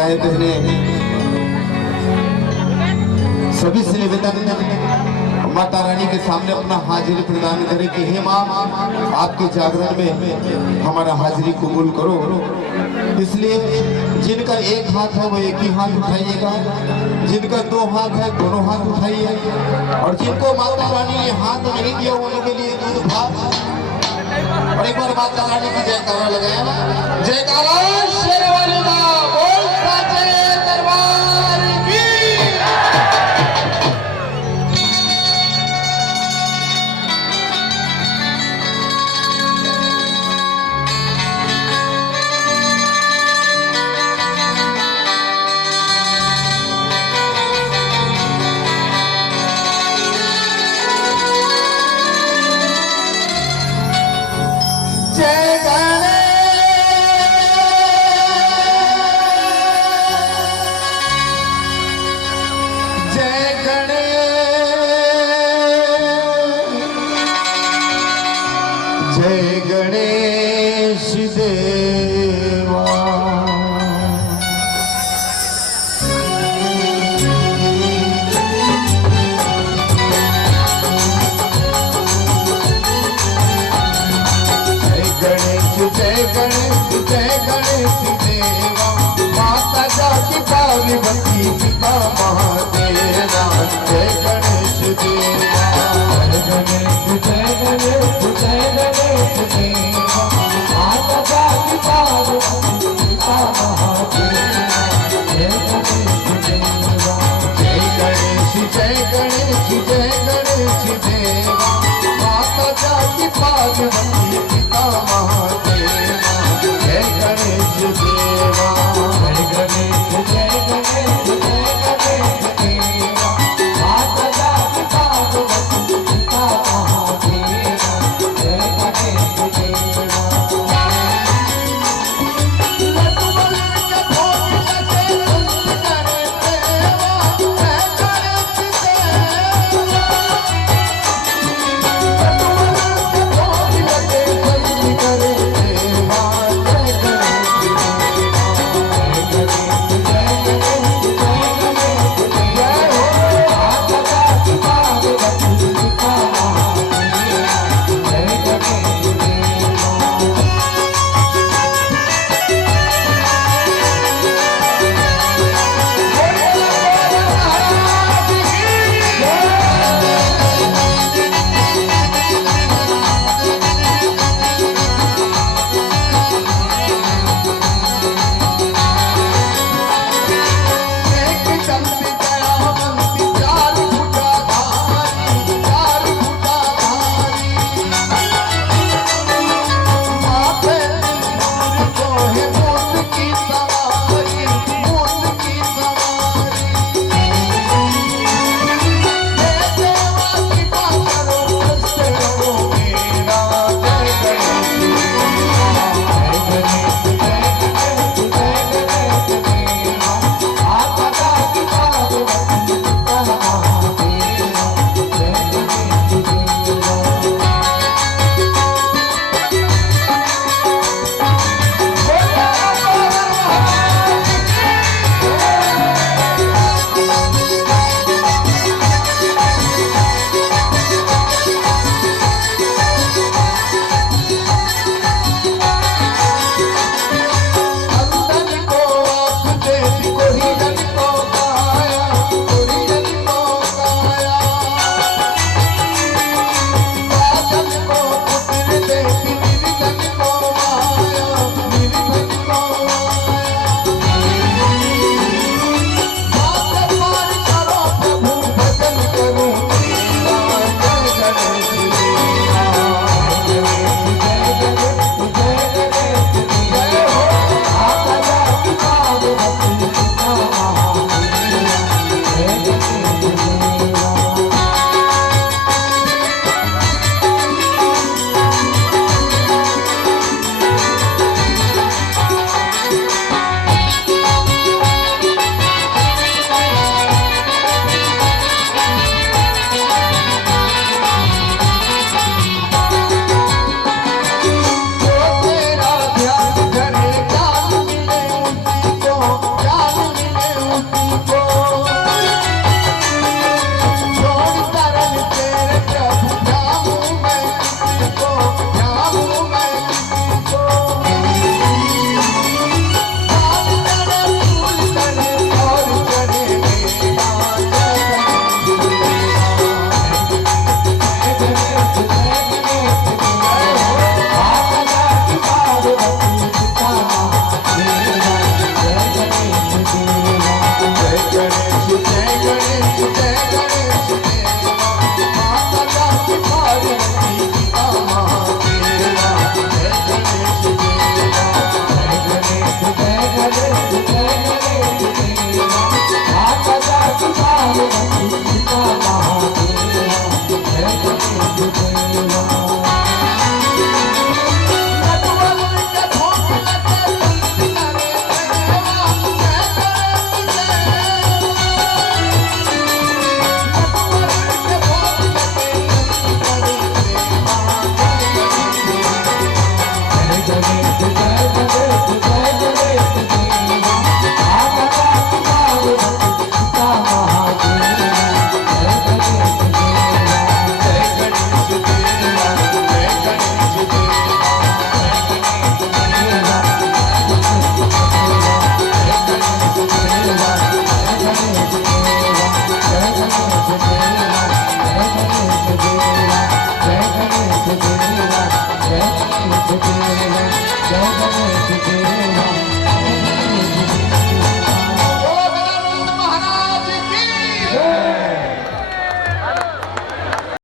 माताएं बहनें सभी से निवेदन माता रानी के सामने अपना हाजिरी प्रदान करें कि हे माँ आपके जागरण में हमारा हाजिरी कबूल करो। इसलिए जिनका एक हाथ है वो एक ही हाथ उठाइएगा, जिनका दो हाथ है दोनों हाथ उठाइए, और जिनको माता रानी ने हाथ नहीं दिया उनके लिए दूध भात। और एक बार माता रानी की जयकारा लगाया, जयकारा शेरवाली का बोल साचे दरबार की। जय गणेश देव।